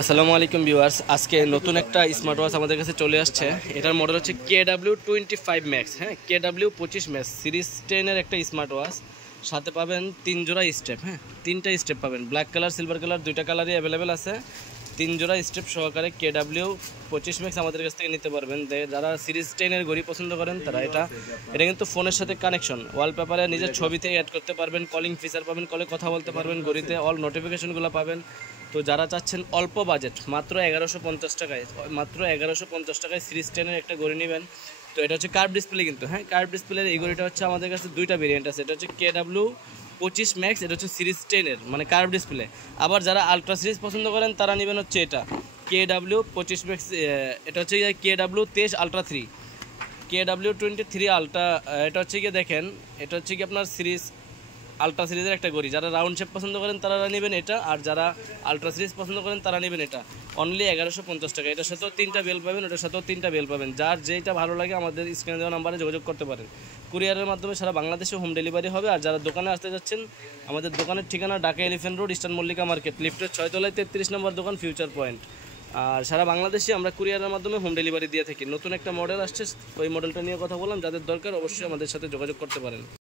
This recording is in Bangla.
আসসালামু আলাইকুম ভিউয়ার্স, আজকে নতুন একটা স্মার্ট ওয়াচ আমাদের কাছে চলে আসছে। এটার মডেল হচ্ছে KW25 Max। হ্যাঁ, KW25 Max সিরিজ 10-এর একটা স্মার্ট ওয়াচ। সাথে পাবেন 3 জোড়া স্টেপ। হ্যাঁ, 3টা স্টেপ পাবেন, ব্ল্যাক কালার, সিলভার কালার, দুইটা কালারই অ্যাভেলেবেল আছে। 3 জোড়া স্টেপ সহকারে KW25 Max আমাদের কাছ থেকে নিতে পারবেন। যারা সিরিজ 10-এর ঘড়ি পছন্দ করেন তারা এটা কিন্তু ফোনের সাথে কানেকশন, ওয়ালপেপারে নিজের ছবি থেকে অ্যাড করতে পারবেন, কলিং ফিচার পাবেন, কলে কথা বলতে পারবেন, ঘড়িতে অল নোটিফিকেশনগুলো পাবেন। তো যারা চাচ্ছেন অল্প বাজেট, মাত্র 1150 টাকায়, মাত্র 1150 টাকায় সিরিজ 10-এর একটা ঘড়ি নেবেন। তো এটা হচ্ছে কার্ভ ডিসপ্লে কিন্তু। হ্যাঁ, কার্ভ ডিসপ্লের এই ঘড়িটা হচ্ছে আমাদের কাছে দুইটা ভেরিয়েন্ট আছে। এটা হচ্ছে KW25 Max, এটা হচ্ছে সিরিজ 10-এর মানে কার্ভ ডিসপ্লে। আবার যারা আলট্রা সিরিজ পছন্দ করেন তারা নেবেন হচ্ছে এটা KW25 Max। এটা হচ্ছে KW23 আলট্রা 3, KW23 আলট্রা। এটা হচ্ছে গিয়ে দেখেন, এটা হচ্ছে কি আপনার সিরিজ আলট্রা সিরিজের একটা ঘড়ি। যারা রাউন্ড শেপ পছন্দ করেন তারা নেবেন এটা, আর যারা আলট্রা সিরিজ পছন্দ করেন তারা নেবেন এটা। অনলি 1150 টাকা। এটার সাথেও 3টা বেল পাবেন, ওটার সাথেও 3টা বেল পাবেন। যার যেটা ভালো লাগে আমাদের স্ক্রিনে দেওয়া নাম্বারে যোগাযোগ করতে পারেন। কুরিয়ারের মাধ্যমে সারা বাংলাদেশে হোম ডেলিভারি হবে। আর যারা দোকানে আসতে যাচ্ছেন, আমাদের দোকানের ঠিকানা Dhaka elephant road, eastern Mallika market, লিফটের 6 তলায় 33 নম্বর দোকান, ফিউচার পয়েন্ট। আর সারা বাংলাদেশে আমরা কুরিয়ারের মাধ্যমে হোম ডেলিভারি দিয়ে থাকি। নতুন একটা মডেল আসছে, ওই মডেলটা নিয়ে কথা বললাম। যাদের দরকার অবশ্যই আমাদের সাথে যোগাযোগ করতে পারেন।